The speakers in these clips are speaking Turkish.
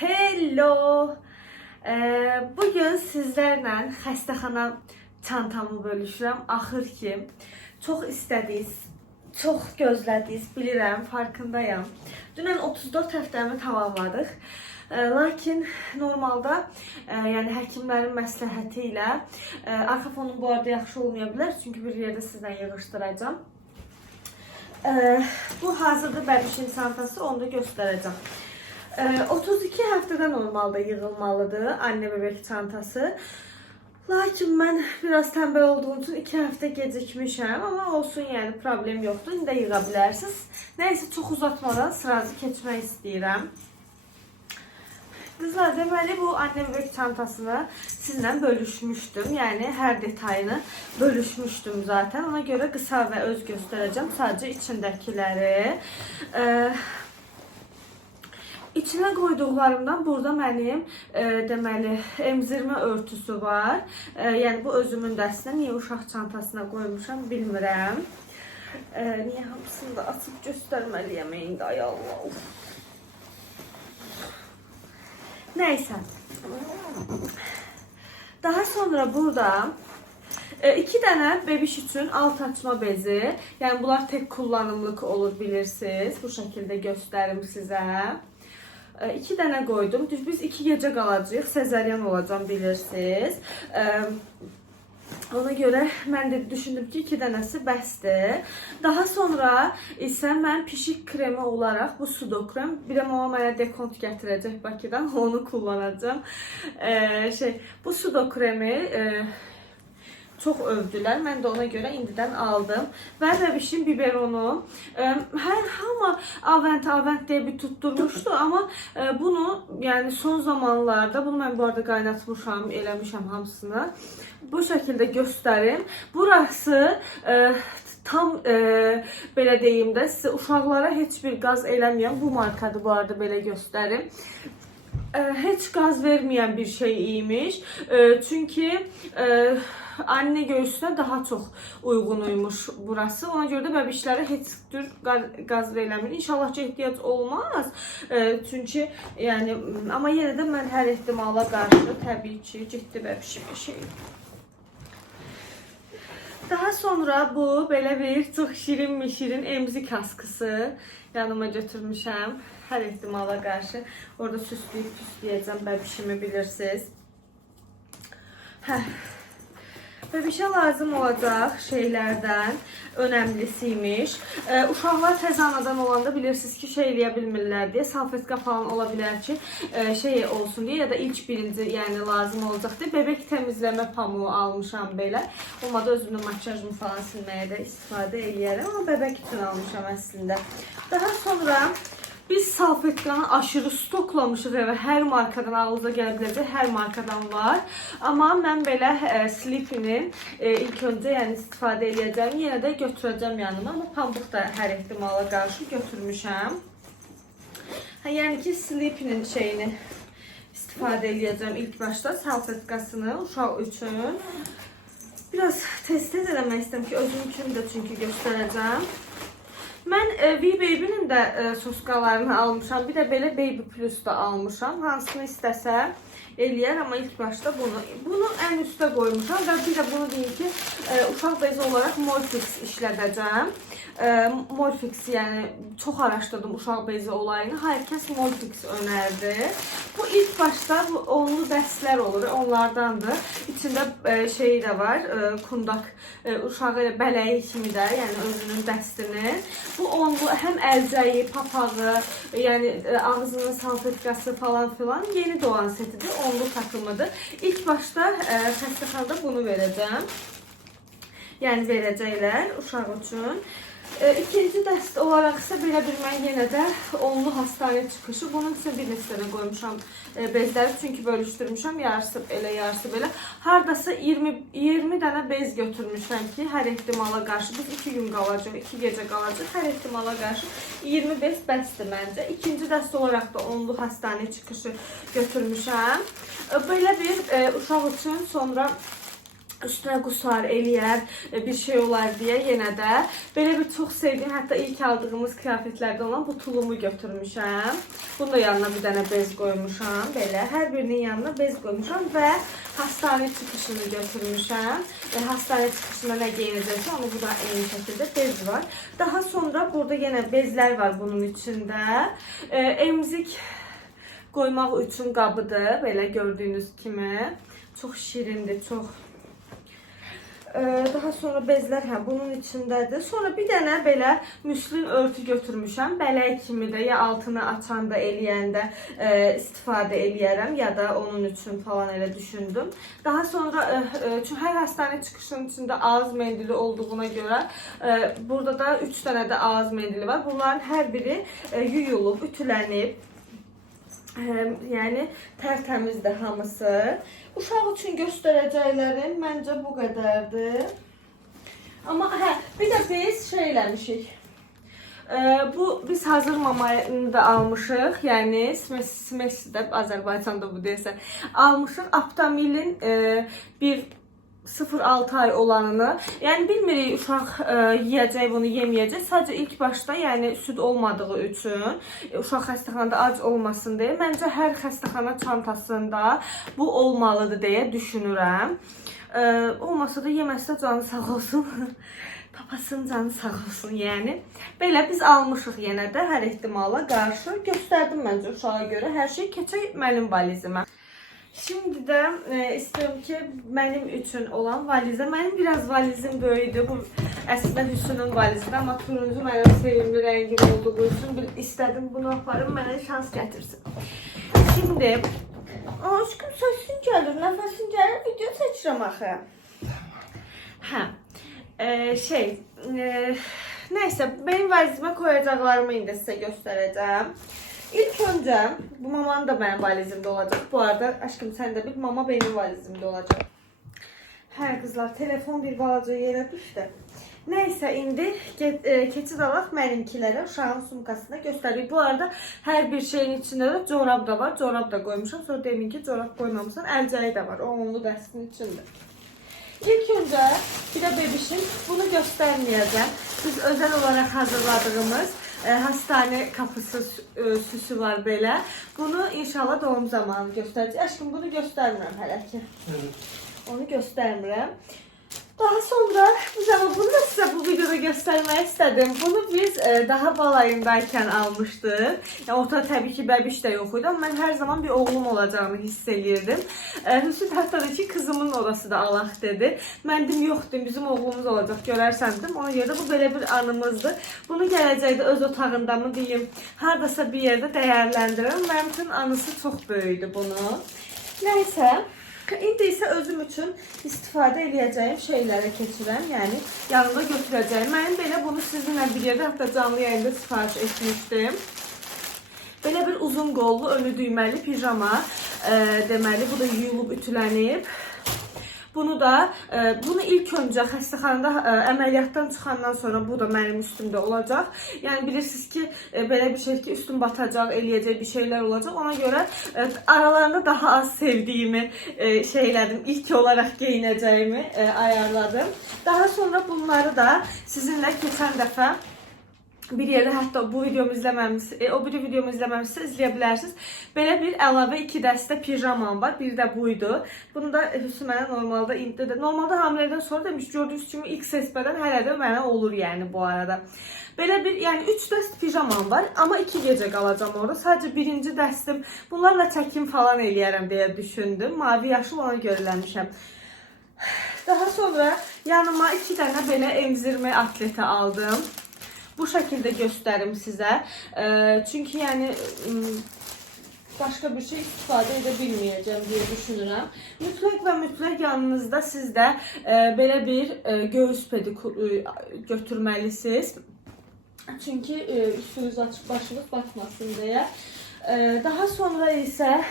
Hello. Ee, bugün sizlərlə xəstəxana çantamı bölüşürəm. Axır ki, çox istədiniz, çox gözlədiniz, bilirəm, farkındayam. Dünən 34 həftəmi tamamladıq. Ee, lakin normalda, e, yəni həkimlərin məsləhəti e, fonum bu arada yaxşı olmaya bilər, çünki bir yerdə sizlə yığışdıracağam. Ee, bu hazırda bebişin çantası, onu da göstereceğim. Ee, 32 haftada normalde yığılmalıdır anne bebek çantası. Lakin ben biraz tembel olduğum için 2 hafta gecikmişim ama olsun yani problem yoktur. Yine de yığa bilərsiniz. Neyse çok uzatmadan sırası keçmək istəyirəm. Kızlar deməli bu anne bebek çantasını sizinle bölüşmüştüm. Yani her detayını bölüşmüştüm zaten. Ona göre kısa ve öz göstereceğim. Sadece içindekileri. Ee, İçine koyduqlarımdan burada mənim e, deməli emzirmə örtüsü var. E, yəni bu özümün dəstinə niyə uşaq çantasına qoymuşam bilmirəm. E, niyə hamısını da açıb göstərməliyəm indi ay Allah. Neyse. Daha sonra burada e, iki tane bebiş için alt açma bezi. Yani bunlar tek kullanımlık olur bilirsiniz. Bu şekilde gösterim size. E, iki tane koydum. Düz biz iki gece kalacağız. Sezaryen olacağım bilirsiniz. E, ona göre mən də düşündüm ki, iki dənəsi bəsdir. Daha sonra isə mən pişik kremi olaraq bu sudokrem, bir də mama mənə dekont gətirəcək Bakıdan, onu kullanacağım. Ee, şey, bu sudokremi e, çok övdülər. Mən də ona görə indidən aldım. Və bəbişin biberonu. E, hər hamı avent avent deyə bir tutturmuşdu, amma e, bunu yəni son zamanlarda bunu mən bu arada qaynatmışam, eləmişəm hamısını. Bu şəkildə göstərim. Burası e, tam e, belə deyim də sizə uşaqlara heç bir qaz eləməyən bu markadır bu arada belə göstərim. E, heç qaz vermeyen bir şey imiş. E, çünkü e, anne göğsüne daha çok uygunuymuş burası. Ona göre de bebişlere heç tür gaz veriləmir. İnşallah ki ehtiyac olmaz. E, çünkü yani ama yine de mən hər ehtimala qarşı təbii ki ciddi bebişim bir şey. Daha sonra bu belə bir çox şirin mişirin emzik askısı yanıma götürmüşəm. Hər ehtimala qarşı orada süsləyib püsləyəcəm bəbişimi bilirsiniz. Hə. Bebişə lazım olacaq şeylərdən önəmlisiymiş. Ee, uşaqlar tez anadan olanda bilirsiniz ki, şey eləyə bilmirlər deyə salfetka falan ola bilər ki, e, şey olsun deyə ya da ilk birinci yəni lazım olacaq deyə bebek təmizləmə pamuğu almışam belə. Olmadı özümün makyajımı falan silməyə də istifadə eləyərəm, amma bebek üçün almışam əslində. Daha sonra biz salfetkanı aşırı stoklamışıq evə. Hər markadan ağlıza gələ biləcək, hər markadan var. Amma mən belə e, Sleepy-nin e, ilk öncə yəni istifadə edəcəm. Yenə də götürəcəm yanıma, amma pambıq da hər ehtimala qarşı götürmüşəm. Hə, yəni ki, Sleepy-nin şeyini istifadə edəcəm ilk başda salfetkasını uşaq üçün. Biraz tez-tez eləmək istəyirəm ki, özümkünü də çünki göstərəcəm. Mən e, V-Baby-nin də e, soskalarını almışam. Bir də belə Baby Plus da almışam. Hansını eləyər, amma ilk başda bunu. Bunu ən üstə qoymuşam və bir də bunu deyim ki, e, uşaq bezi olaraq Morphix işlədəcəm. E, Morphix yəni çox araşdırdım uşaq bezi olayını. Hər kəs Morphix önərdi. Bu ilk başda bu onlu dəstlər olur, onlardandır. İçində e, şey də var, e, kundaq e, uşağı elə bələyi kimi də, yəni özünün dəstini. Bu onlu həm əlcəyi, papağı, yəni e, ağzının salfetkası falan filan yeni doğan setidir. Onlu takımıdır. İlk başta e, xəstəxanada bunu verəcəm. Yəni verəcəklər uşaq üçün. E, ikinci dəst olaraq isə belə bir mən yenə də onlu hastane çıxışı. Bunun üçün bir neçə qoymuşam e, bezləri çünki bölüşdürmüşəm yarısı elə yarısı belə. Hardasa 20 20 dənə bez götürmüşəm ki, hər ehtimala qarşı biz 2 gün qalacaq, 2 gecə qalacaq. Hər ehtimala qarşı 20 bez bəsdir məncə. İkinci dəst olaraq da onlu hastane çıxışı götürmüşəm. E, Belə bir e, uşaq üçün sonra üstünə qusar, eləyər, e, bir şey olar deyə yenə də belə bir çox sevdiyim, hətta ilk aldığımız kıyafetlərdən olan bu tulumu götürmüşəm. Bunu da yanına bir dənə bez qoymuşam, belə. Hər birinin yanına bez qoymuşam və hastane çıxışını götürmüşəm. E, hastane çıxışında nə geyinəcəksə, onu burada eyni şəkildə bez var. Daha sonra burada yenə bezlər var bunun içində. E, emzik qoymaq üçün qabıdır, belə gördüyünüz kimi. Çox şirindir, çox daha sonra bezlər hə bunun içindədir. Sonra bir dənə belə müslin örtü götürmüşəm. Bələk kimi də ya altını açanda eləyəndə e, istifadə eləyərəm ya da onun üçün falan elə düşündüm. Daha sonra e, e, çünki hər hastane çıxışının içində ağız mendili olduğuna görə e, burada da 3 dənə də ağız mendili var. Bunların hər biri e, yuyulub, ütülənib. Ə, yəni tərtəmizdir hamısı. Uşaq üçün göstərəcəklərim məncə bu qədərdir. Amma hə, bir də biz şey eləmişik. Ə, bu biz hazır mamayı da almışıq. Yəni Smesi də Azərbaycanda bu desə almışıq. Aptamilin ə, bir 0-6 ay olanını. Yəni bilmirik uşaq ə, yeyəcək bunu, yeməyəcək. Sadəcə ilk başda, yəni süd olmadığı üçün, e, uşaq xəstəxanada ac olmasın deyə məncə hər xəstəxana çantasında bu olmalıdır deyə düşünürəm. Ə, olmasa da yeməsə canı sağ olsun. Papasının canı sağ olsun, yəni. Belə biz almışıq yenə də hər ehtimala qarşı. Göstərdim məncə uşağa görə hər şey keçək mənim valizimə. Şimdi də e, istiyorum ki mənim üçün olan valizə. Mənim biraz valizim böyüdü. Bu əslində Hüsnün valizidir, amma turuncu mənim sevimli rəngim olduğu üçün bir istədim bunu aparım, mənə şans gətirsin. Şimdi aşkım səsin gəlir, nəfəsin gəlir, video seçirəm axı. Hə. E, şey, e, neyse benim valizime koyacaklarımı indi size göstereceğim. İlk önce bu mamanın da benim valizimde olacak. Bu arada aşkım sen de bil mama benim valizimde olacak. Her kızlar telefon bir balaca yere düştü. Neyse indi get, e, keçid alaq mənimkilərə uşağın sumkasında göstərir. Bu arada hər bir şeyin içində də corab da var. Corab da qoymuşam. Sonra demin ki corab qoymamışsan. Əlcəyi də var. O onlu dəstin içində. İlk önce bir de bebişim bunu göstermeyeceğim. Biz özel olarak hazırladığımız e, hastane kapısı e, süsü var böyle. Bunu inşallah doğum zamanı göstereceğiz. Aşkım bunu göstermiyorum hele ki. Evet. Onu göstermiyorum. Daha sonra biz ama size göstermek istedim. Bunu biz e, daha balayındayken almıştık. Yani ortada tabii ki bebiş de yok idi ama ben her zaman bir oğlum olacağını hissediyordum. E, Hüsnü dedi ki kızımın odası da Allah dedi. Ben dedim yok dedim bizim oğlumuz olacak görərsən dedim. Ona görə də bu belə bir anımızdır. Bunu gələcəkdə öz otağında mı diyeyim, hardasa bir yerdə dəyərləndirirəm. Mənim üçün anısı çox böyükdür bunu. Nəysə, İndi isə özüm üçün istifadə edəcəyim şeylərə keçirəm. Yəni yanımda götürəcəyim. Mən belə bunu sizinlə bir yerdə hətta canlı yayında sifariş etmişdim. Belə bir uzun qollu, önü düyməli pijama. E, deməli bu da yuyulub ütülənib. Bunu da e, bunu ilk öncə xəstəxanada e, əməliyyatdan çıxandan sonra bu da mənim üstümdə olacaq. Yəni bilirsiniz ki, e, belə bir şey ki, üstüm batacaq, eləyəcək bir şeylər olacaq. Ona görə e, aralarında daha az sevdiyimi e, şeylədim. İlk olaraq geyinəcəyimi e, ayarladım. Daha sonra bunları da sizinlə keçən dəfə bir yerdə hətta bu videomu izləməmisiniz, e, o biri videomu izləməmisiniz, izləyə bilərsiniz. Belə bir əlavə iki dəstə pijamam var. Bir də buydu. Bunu da Hüsnü mənə normalda indi də normalda hamilədən sonra demiş gördüyünüz kimi ilk sesbədən hələ də mənə olur yəni bu arada. Belə bir yəni 3 dəst pijamam var, amma 2 gecə qalacağam orada. Sadəcə birinci dəstim bunlarla çəkim falan eləyərəm deyə düşündüm. Mavi yaşıl ona görə eləmişəm. Daha sonra yanıma iki tane böyle emzirme atleti aldım. Bu şekilde gösterim size. Ee, çünkü yani başka bir şey istifade edebilmeyeceğim diye düşünürüm. Mütləq və yanınızda siz də e, belə bir e, göğüs pedi e, götürməlisiniz. Çünkü e, üstünüz açık başınız batmasın diye. E, daha sonra ise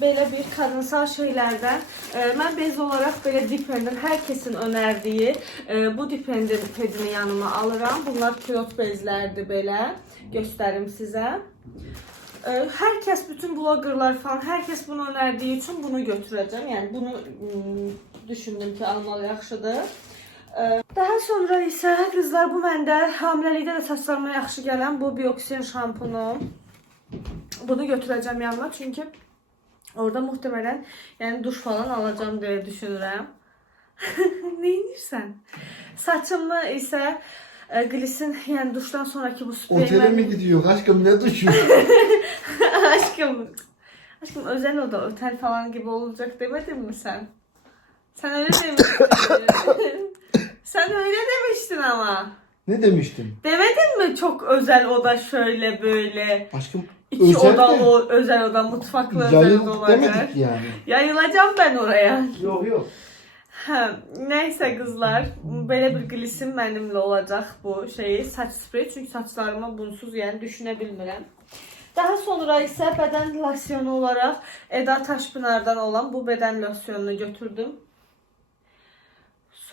belə bir kadınsal şeylərdən e, mən bez olaraq belə dipendin hər kəsin önərdiyi e, bu dipendin pedini yanıma alıram. Bunlar pilot bezlərdir belə. Göstərim sizə. E, hər kəs bütün blogerlar falan hər kəs bunu önərdiyi üçün bunu götürəcəm. Yəni bunu mm, düşündüm ki almalı yaxşıdır. Ee, Daha sonra isə qızlar bu məndə hamiləlikdə də saçlarıma yaxşı gələn bu Bioxin şampunu. Bunu götürəcəm yanıma çünki orada muhtemelen yani duş falan alacağım diye düşünürəm. Neyinirsən? Saçımı isə e, glisin yani duştan sonraki bu spreyi Otele mi gidiyor aşkım ne düşüyor? aşkım, aşkım özel oda, otel falan gibi olacak demedin mi sen? Sen öyle demiştin. sen öyle demiştin ama. ne demiştin? Demedin mi çok özel oda şöyle böyle. Aşkım İki özel odalı de o- özel oda, mutfaklı özel oda olacak. demedik yani. Yayılacağım ben oraya. Yok yok. Nəysə qızlar, belə bir glisim mənimlə olacaq bu şeyi, saç spreyi. Çünki saçlarıma bunsuz yəni düşünə bilmirəm. Daha sonra isə bədən losyonu olaraq Eda Taşpınardan olan bu bədən losyonunu götürdüm.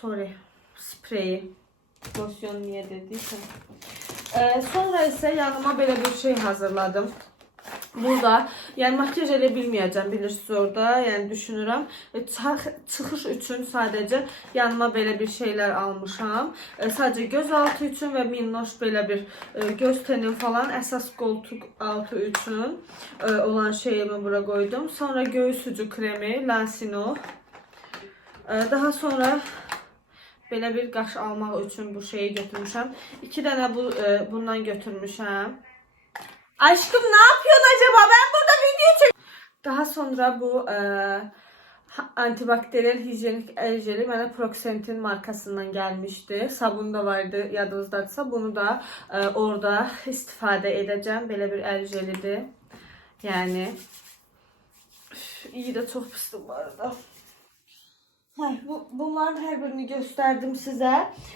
Sorry, spreyi. Losyon niyə dediysəm. Ee, sonra isə yanıma belə bir şey hazırladım. Burada, yəni makyaj elə bilməyəcəm, bilirsiniz orada, yəni düşünürəm. E, çıx- Çıxış üçün sadəcə yanıma belə bir şeylər almışam. E, Sadəcə göz altı üçün və minnoş belə bir e, göz tenim falan əsas qoltuq altı üçün e, olan şeyimi bura qoydum. Sonra göğüs ucu kremi Lansino. Daha sonra belə bir qaş almaq üçün bu şeyi götürmüşəm. 2 dənə bu bundan götürmüşəm. Aşkım ne yapıyorsun acaba? Ben burada video çek. Daha sonra bu e, antibakteriyel hijyenik el jeli mənə Proxentin markasından gəlmişdi. Sabun da vardı yadınızdadsa. Bunu da e, orada istifadə edəcəm. Belə bir el jelidir. Yəni üf, iyi də çox pisdir bu arada. Hə, bu, bunların hər birini göstərdim sizə.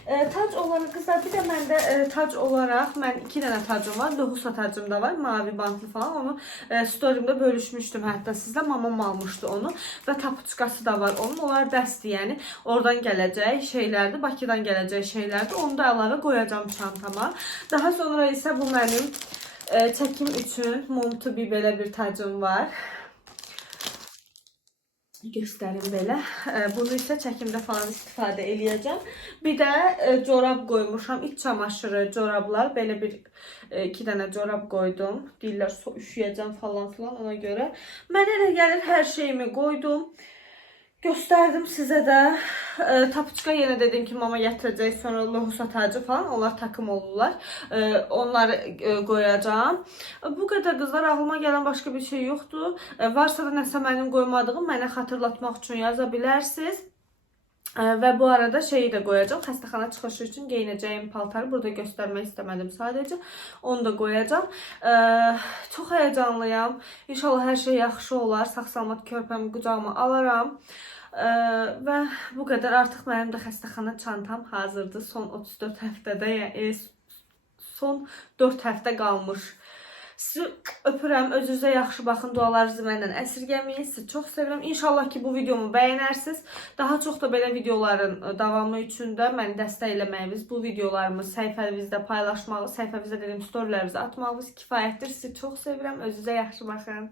E, tac olaraq qızlar bir də məndə e, tac olaraq mən 2 dənə tacım var. Lohusa tacım da var, mavi bantlı falan. Onu e, storyimdə bölüşmüşdüm hətta sizə. Mamam almışdı onu və tapuçkası da var onun. Onlar dəsdir, yəni oradan gələcək şeylərdir, Bakıdan gələcək şeylərdir. Onu da əlavə qoyacağam çantama. Daha sonra isə bu mənim e, çəkim üçün Montu bir belə bir tacım var. Göstərim belə. Bunu isə çəkimdə falan istifadə eləyəcəm. Bir də corab qoymuşam. İç çamaşırı, corablar. Belə bir iki dənə corab qoydum. Deyirlər üşüyəcəm falan filan ona görə. Mənə elə gəlir hər şeyimi qoydum. Göstərdim sizə də. E, tapuçka yenə dedim ki, mama gətirəcək, sonra lohusa tacı falan. Onlar takım olurlar. E, onları e, qoyacağam. E, Bu qədər qızlar ağlıma gələn başqa bir şey yoxdur. E, Varsa da nəsə mənim qoymadığım mənə xatırlatmaq üçün yaza bilərsiniz. E, Və bu arada şeyi də qoyacağam. Xəstəxana çıxışı üçün geyinəcəyim paltarı burada göstərmək istəmədim sadəcə. Onu da qoyacağam. E, Çox həyəcanlıyam. İnşallah hər şey yaxşı olar. Sağ-salamat körpəmi qucağıma alaram. E, Və bu qədər artıq mənim də xəstəxana çantam hazırdır. Son 34 həftədə, yəni e, son 4 həftə qalmış. Sizi öpürəm. Özünüzə yaxşı baxın. Dualarınızı məndən əsirgəməyin. Sizi çox sevirəm. İnşallah ki bu videomu bəyənərsiniz. Daha çox da belə videoların e, davamı üçün də məni dəstəkləyiniz. Bu videolarımı səhifənizdə paylaşmağı, səhifəmizdə dediyim storylərinizi atmağınız kifayətdir. Sizi çox sevirəm. Özünüzə yaxşı baxın.